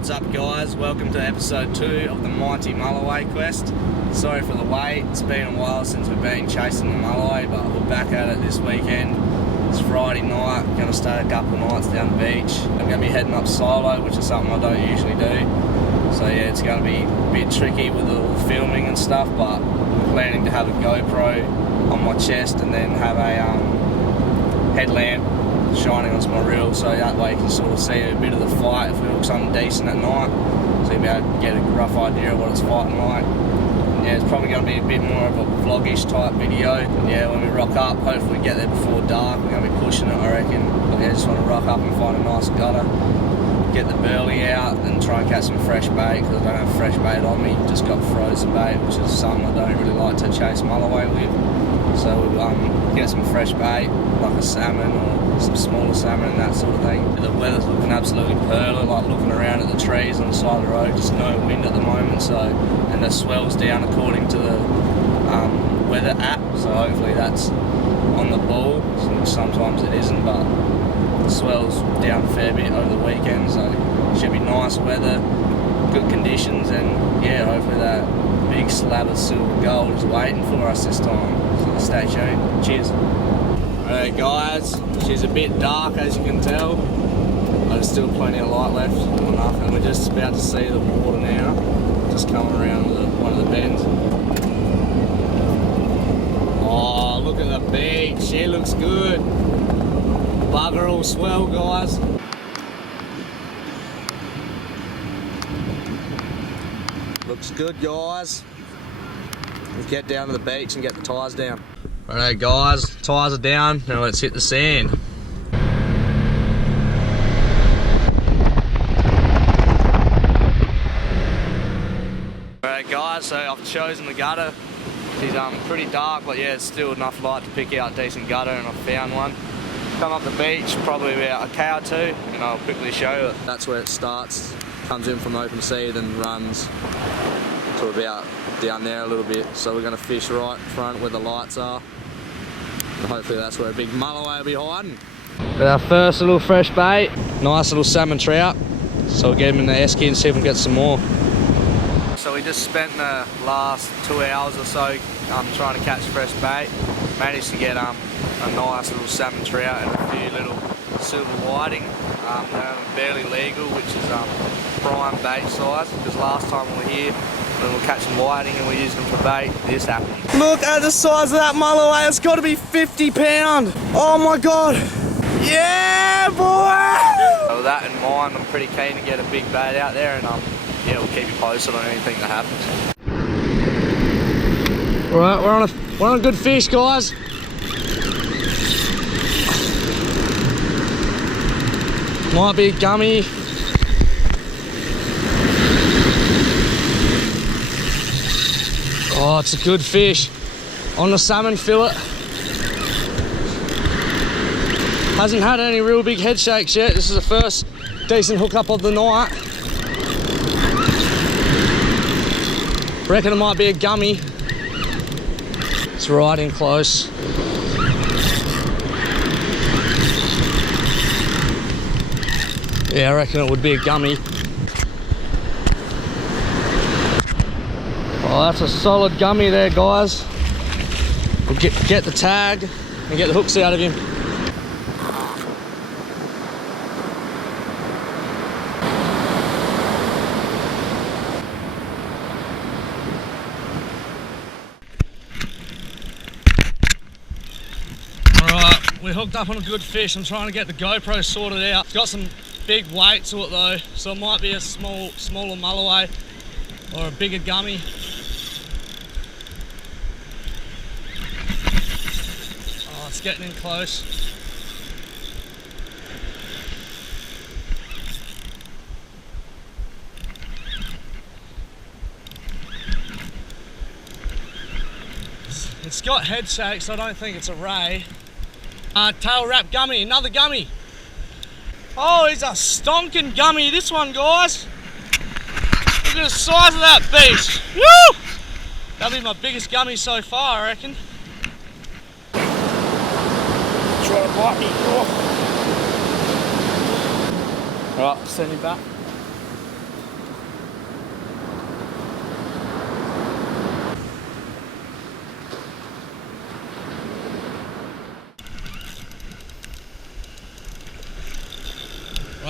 What's up guys, welcome to episode 2 of the mighty Mulloway quest. Sorry for the wait, it's been a while since we've been chasing the Mulloway, but we're back at it this weekend. It's Friday night, going to stay a couple of nights down the beach. I'm going to be heading up solo, which is something I don't usually do. So yeah, it's going to be a bit tricky with all the filming and stuff, but I'm planning to have a GoPro on my chest and then have a headlamp shining onto my reel, so that way you can sort of see a bit of the fight if we hook something decent at night, so you'll be able to get a rough idea of what it's fighting like. Yeah, it's probably going to be a bit more of a vlogish type video. Yeah, when we rock up, hopefully we get there before dark. We're going to be pushing it, I reckon. But yeah, just want to rock up and find a nice gutter, get the burley out and try and catch some fresh bait, because I don't have fresh bait on me, just got frozen bait, which is something I don't really like to chase Mulloway with. So we'll get some fresh bait, like a salmon or some smaller salmon and that sort of thing. The weather's looking absolutely pearly, like looking around at the trees on the side of the road, just no wind at the moment, so, and the swell's down according to the weather app, so hopefully that's on the ball. Sometimes it isn't, but the swell's down a fair bit over the weekend, so it should be nice weather, good conditions, and yeah, hopefully that big slab of silver gold is waiting for us this time. So stay tuned. Cheers. Alright guys, she's a bit dark as you can tell, but there's still plenty of light left, enough, and we're just about to see the water now, just coming around one of the bends. Oh, look at the beach, she looks good. Bugger all swell, guys. Looks good, guys. Let's get down to the beach and get the tyres down. Alright guys, tyres are down, now let's hit the sand. Alright guys, so I've chosen the gutter. She's pretty dark, but yeah, it's still enough light to pick out a decent gutter, and I found one. Come up the beach, probably about a K or two, and I'll quickly show you it. That's where it starts, comes in from open sea, then runs to about down there a little bit. So we're going to fish right in front where the lights are. And hopefully that's where a big Mulloway will be hiding. Got our first little fresh bait, nice little salmon trout. So we'll get him in the esky and see if we can get some more. So we just spent the last 2 hours or so trying to catch fresh bait. Managed to get a nice little salmon trout and a few little silver whiting. They're barely legal, which is prime bait size, because last time we were here when we were catching whiting and we used them for bait, this happened. Look at the size of that Mulloway, it's got to be 50 pound. Oh my god. Yeah, boy! So with that in mind, I'm pretty keen to get a big bait out there, and yeah, we'll keep you posted on anything that happens. Alright, we're on a good fish, guys. Might be a gummy. Oh, it's a good fish. On the salmon fillet. Hasn't had any real big head shakes yet. This is the first decent hookup of the night. Reckon it might be a gummy. It's right in close. Yeah, I reckon it would be a gummy. Oh, that's a solid gummy there, guys. We'll get the tag and get the hooks out of him. Alright, we hooked up on a good fish. I'm trying to get the GoPro sorted out. It's got some big weight to it though, so it might be a smaller Mulloway or a bigger gummy. Oh, it's getting in close. It's got head shakes, so I don't think it's a ray. Tail wrap gummy, another gummy. Oh, he's a stonking gummy, this one, guys. Look at the size of that beast. Woo! That'll be my biggest gummy so far, I reckon. Try to bite me. Oh. Right, send him back.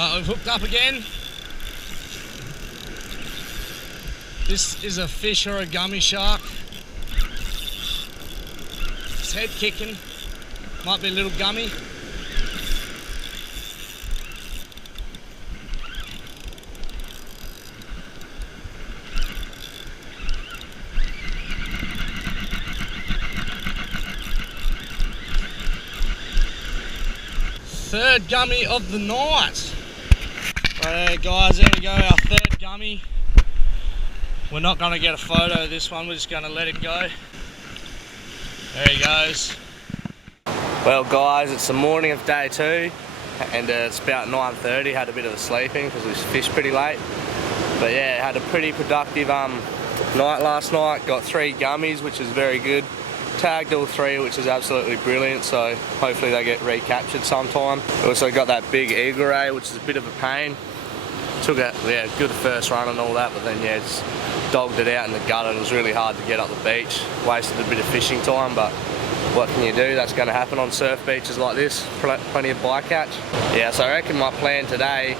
Right, we've hooked up again. This is a fish or a gummy shark. It's head kicking. Might be a little gummy. Third gummy of the night. Right, guys, there we go, our third gummy. We're not going to get a photo of this one, we're just going to let it go. There he goes. Well guys, it's the morning of day 2 and it's about 9:30. Had a bit of a sleeping because we fished pretty late. But yeah, had a pretty productive night last night. Got 3 gummies, which is very good. Tagged all 3, which is absolutely brilliant, so hopefully they get recaptured sometime. Also got that big eagle ray, which is a bit of a pain. Took a good first run and all that, but then yeah, just dogged it out in the gutter. It was really hard to get up the beach. Wasted a bit of fishing time, but what can you do? That's going to happen on surf beaches like this. Plenty of bycatch. Yeah, so I reckon my plan today,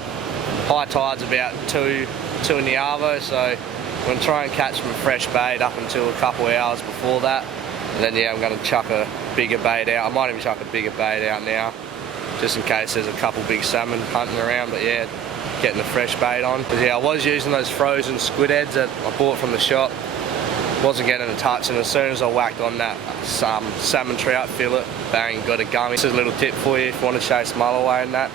high tide's about 2 in the arvo, so I'm going to try and catch some fresh bait up until a couple of hours before that. And then yeah, I'm going to chuck a bigger bait out. I might even chuck a bigger bait out now, just in case there's a couple big salmon hunting around. But yeah, getting the fresh bait on. But yeah, I was using those frozen squid heads that I bought from the shop. Wasn't getting a touch, and as soon as I whacked on that salmon trout fillet, bang, got a gummy. This is a little tip for you if you want to chase mulloway and that.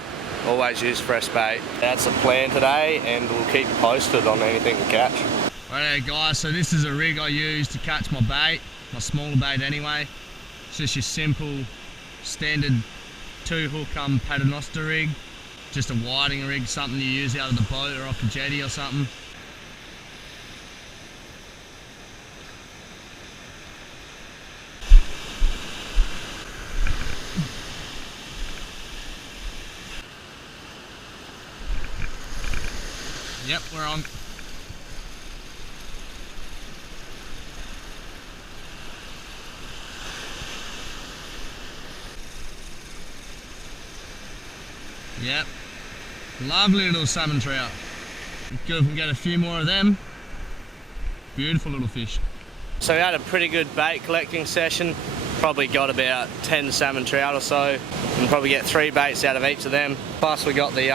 Always use fresh bait. That's the plan today, and we'll keep you posted on anything we catch. Alright guys, so this is a rig I use to catch my bait. My smaller bait anyway. It's just your simple standard 2-hook paternoster rig, just a whiting rig, something you use out of the boat or off the jetty or something. Yep, we're on. Yep, lovely little salmon trout. Good if we can get a few more of them. Beautiful little fish. So we had a pretty good bait collecting session. Probably got about 10 salmon trout or so, and probably get 3 baits out of each of them. Plus we got the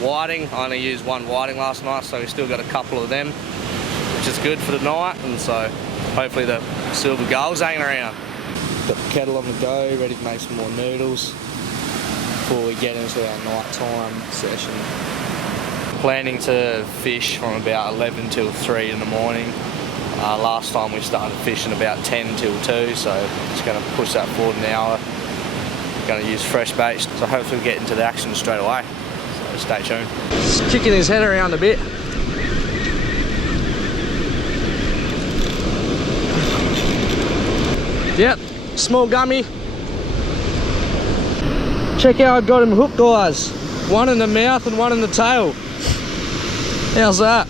whiting. I only used 1 whiting last night, so we still got a couple of them, which is good for the night. And so hopefully the silver gulls hanging around. Got the kettle on the go, ready to make some more noodles before we get into our nighttime session. Planning to fish from about 11 till 3 in the morning. Last time we started fishing about 10 till 2, so just going to push that forward an hour. Going to use fresh bait, so hopefully we'll get into the action straight away. So stay tuned. Just kicking his head around a bit. Yep, small gummy. Check how I got him hooked, guys. 1 in the mouth and 1 in the tail. How's that?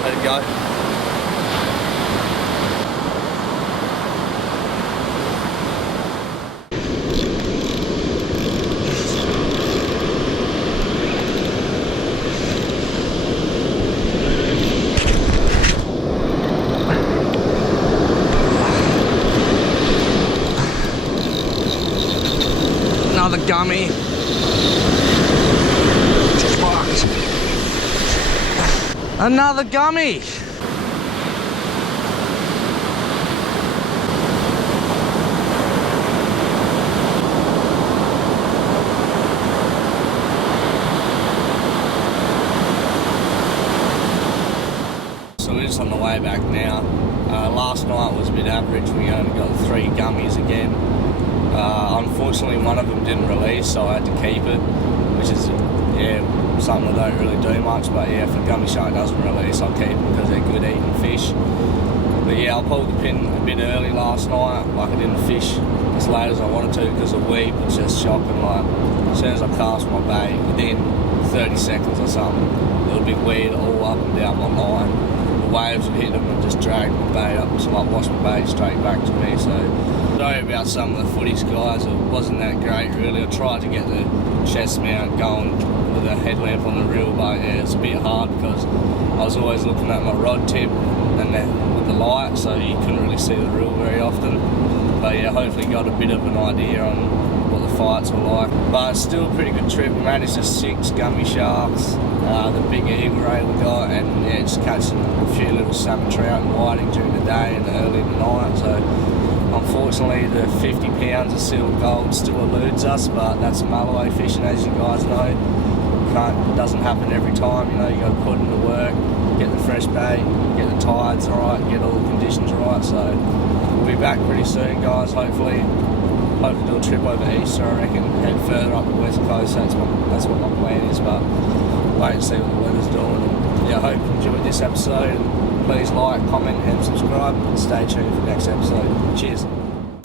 Let it go. Another gummy. Fucked. Another gummy. So we're just on the way back now. Last night was a bit average. We only got 3 gummies again. Unfortunately, one of them didn't release, so I had to keep it, which is, yeah, something I don't really do much. But yeah, if a gummy shark doesn't release, I'll keep them because they're good eating fish. But yeah, I pulled the pin a bit early last night. Like, I didn't fish as late as I wanted to because the weed was just shocking. Like, as soon as I cast my bait, within 30 seconds or something, there would be weed all up and down my line. The waves would hit them and just drag my bait up, so I washed my bait straight back to me. So Sorry about some of the footage, guys. It wasn't that great, really. I tried to get the chest mount going with a headlamp on the reel, but yeah, it's a bit hard because I was always looking at my rod tip and then with the light, so you couldn't really see the reel very often. But yeah, hopefully got a bit of an idea on what the fights were like. But it's still a pretty good trip. We managed to 6 gummy sharks, the big eagle ray we got, and yeah, just catching a few little salmon trout and whiting during the day and early in the night. So unfortunately the 50 pounds of silver gold still eludes us, but that's Mulloway fishing, as you guys know. Doesn't happen every time, you know. You got to put in the work, get the fresh bait, get the tides right, get all the conditions right. So we'll be back pretty soon, guys. Hopefully do a trip over Easter, I reckon, head further up the west coast. That's what my plan is, but wait and see what the weather's doing. And yeah, I hope you enjoyed this episode, and please like, comment and subscribe, and stay tuned for the next episode. Cheers.